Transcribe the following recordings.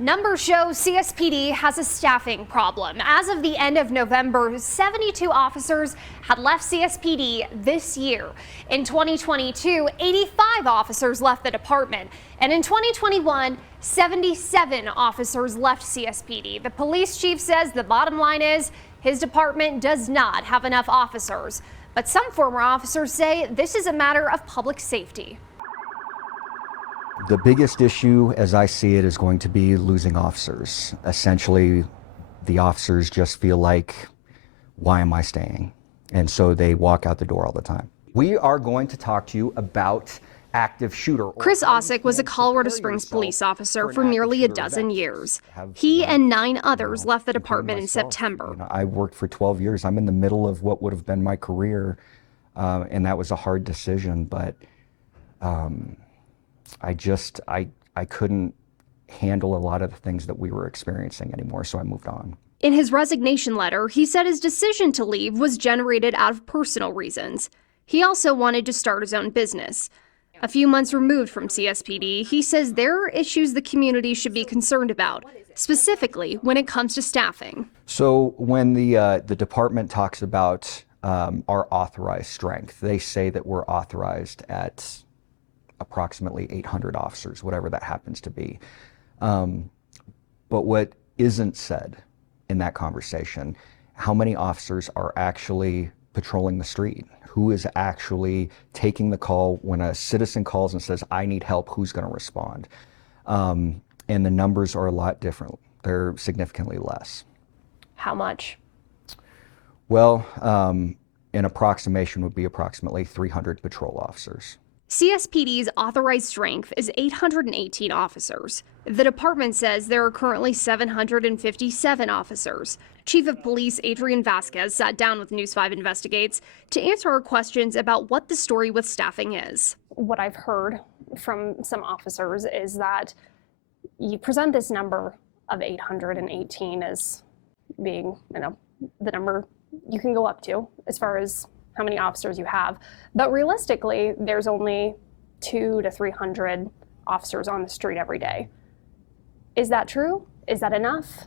Numbers show CSPD has a staffing problem. As of the end of November, 72 officers had left CSPD this year. In 2022, 85 officers left the department. And in 2021, 77 officers left CSPD. The police chief says the bottom line is his department does not have enough officers. But some former officers say this is a matter of public safety. The biggest issue, as I see it, is going to be losing officers. Essentially, the officers just feel like, why am I staying? And so they walk out the door all the time. We are going to talk to you about active shooter. Chris Osick was a Colorado Springs police officer for nearly a dozen years. He and 9 others left the department in September. I worked for 12 years. I'm in the middle of what would have been my career, and that was a hard decision, but I couldn't handle a lot of the things that we were experiencing anymore, so I moved on. In his resignation letter, he said his decision to leave was generated out of personal reasons. He also wanted to start his own business. A few months removed from CSPD, he says there are issues the community should be concerned about, specifically when it comes to staffing. So when the department talks about our authorized strength, they say that we're authorized at approximately 800 officers, whatever that happens to be. But what isn't said in that conversation, how many officers are actually patrolling the street? Who is actually taking the call when a citizen calls and says, I need help, who's going to respond? And the numbers are a lot different. They're significantly less. How much? Well, an approximation would be approximately 300 patrol officers. CSPD's authorized strength is 818 officers. The department says there are currently 757 officers. Chief of Police Adrian Vasquez sat down with News5 Investigates to answer our questions about what the story with staffing is. What I've heard from some officers is that you present this number of 818 as being, the number you can go up to as far as how many officers you have. But realistically, there's only 200 to 300 officers on the street every day. Is that true? Is that enough?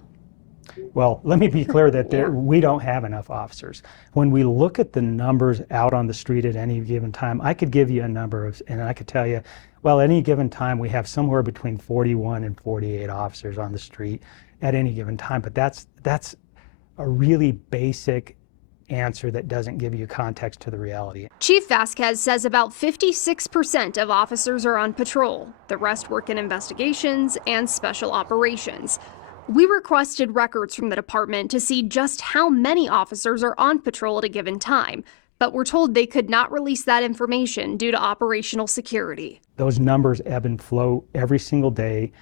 Well, let me be clear that we don't have enough officers. When we look at the numbers out on the street at any given time, I could give you a number and I could tell you, well, at any given time, we have somewhere between 41 and 48 officers on the street at any given time. But that's a really basic answer that doesn't give you context to the reality. Chief Vasquez says about 56% of officers are on patrol. The rest work in investigations and special operations. We requested records from the department to see just how many officers are on patrol at a given time, but we're told they could not release that information due to operational security. Those numbers ebb and flow every single day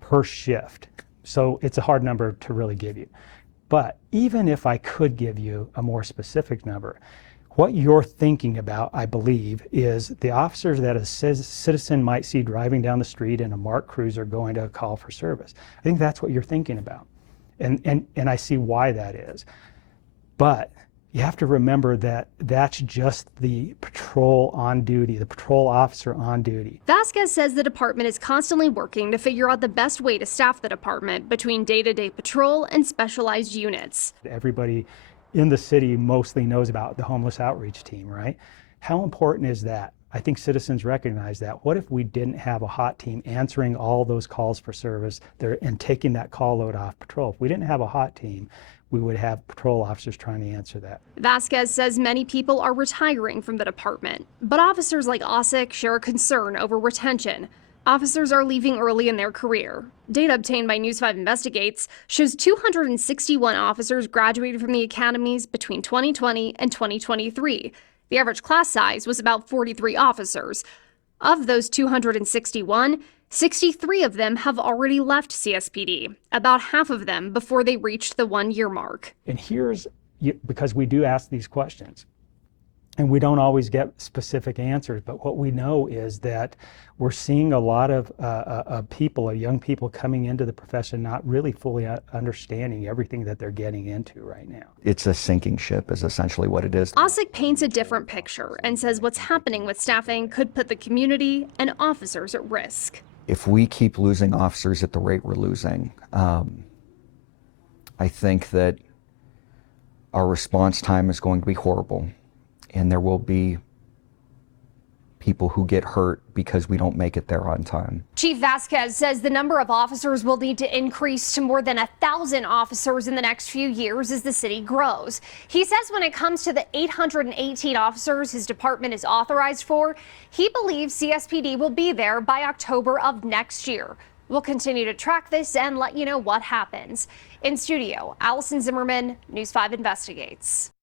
per shift. So it's a hard number to really give you. But even if I could give you a more specific number, what you're thinking about, I believe, is the officers that a citizen might see driving down the street in a marked cruiser going to a call for service. I think that's what you're thinking about. And I see why that is. But you have to remember that that's just the patrol on duty, the patrol officer on duty. Vasquez says the department is constantly working to figure out the best way to staff the department between day-to-day patrol and specialized units. Everybody in the city mostly knows about the homeless outreach team, right? How important is that? I think citizens recognize that. What if we didn't have a hot team answering all those calls for service and taking that call load off patrol? If we didn't have a hot team, we would have patrol officers trying to answer that. Vasquez says many people are retiring from the department, but officers like Osick share a concern over retention. Officers are leaving early in their career. Data obtained by News5 Investigates shows 261 officers graduated from the academies between 2020 and 2023. The average class size was about 43 officers. Of those 261, 63 of them have already left CSPD, about half of them before they reached the 1-year mark. And because we do ask these questions, and we don't always get specific answers, but what we know is that we're seeing a lot of young people coming into the profession not really fully understanding everything that they're getting into right now. It's a sinking ship is essentially what it is. Osick paints a different picture and says what's happening with staffing could put the community and officers at risk. if we keep losing officers at the rate we're losing, I think that our response time is going to be horrible, and there will be people who get hurt because we don't make it there on time. Chief Vasquez says the number of officers will need to increase to more than 1,000 officers in the next few years as the city grows. He says when it comes to the 818 officers his department is authorized for, he believes CSPD will be there by October of next year. We'll continue to track this and let you know what happens. In studio, Allison Zimmerman, News 5 Investigates.